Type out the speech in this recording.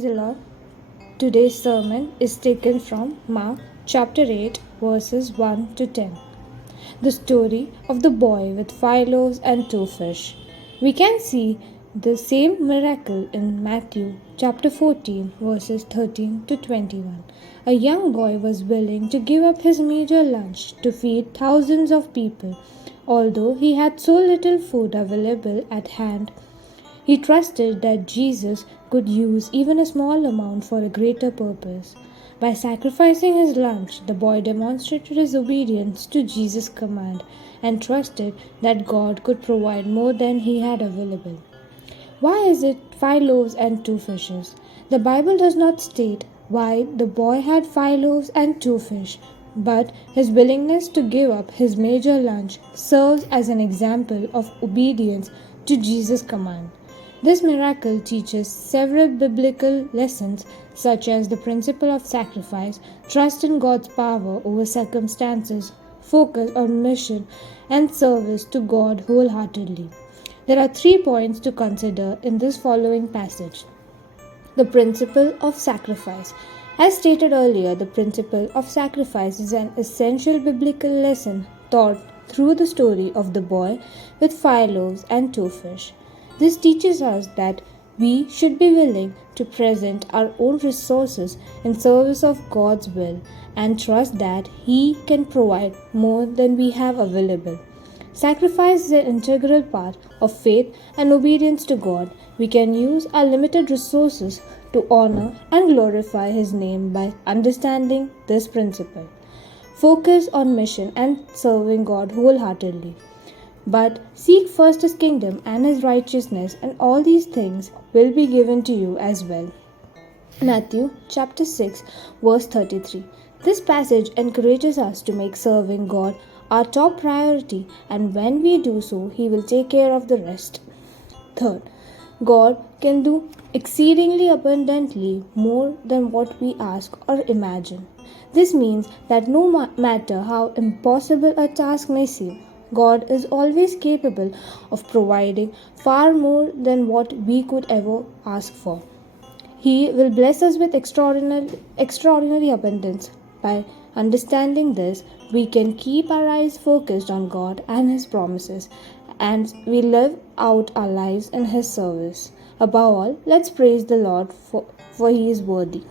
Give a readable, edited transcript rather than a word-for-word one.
Praise the Lord. Today's sermon is taken from Mark chapter 8 verses 1 to 10. The story of the boy with 5 loaves and 2 fish. We can see the same miracle in Matthew chapter 14 verses 13 to 21. A young boy was willing to give up his meager lunch to feed thousands of people. Although he had so little food available at hand, he trusted that Jesus could use even a small amount for a greater purpose. By sacrificing his lunch, the boy demonstrated his obedience to Jesus' command and trusted that God could provide more than he had available. Why is it 5 loaves and 2 fishes? The Bible does not state why the boy had 5 loaves and 2 fish, but his willingness to give up his major lunch serves as an example of obedience to Jesus' command. This miracle teaches several biblical lessons such as the principle of sacrifice, trust in God's power over circumstances, focus on mission, and service to God wholeheartedly. There are 3 points to consider in this following passage. The principle of sacrifice. As stated earlier, the principle of sacrifice is an essential biblical lesson taught through the story of the boy with 5 loaves and 2 fish. This teaches us that we should be willing to present our own resources in service of God's will and trust that He can provide more than we have available. Sacrifice is an integral part of faith and obedience to God. We can use our limited resources to honor and glorify His name by understanding this principle. Focus on mission and serving God wholeheartedly. But seek first His kingdom and His righteousness, and all these things will be given to you as well. Matthew chapter 6 verse 33. This passage encourages us to make serving God our top priority, and when we do so, He will take care of the rest. Third, God can do exceedingly abundantly more than what we ask or imagine. This means that no matter how impossible a task may seem, God is always capable of providing far more than what we could ever ask for. He will bless us with extraordinary abundance. By understanding this, we can keep our eyes focused on God and His promises, and we live out our lives in His service. Above all, let's praise the Lord for He is worthy.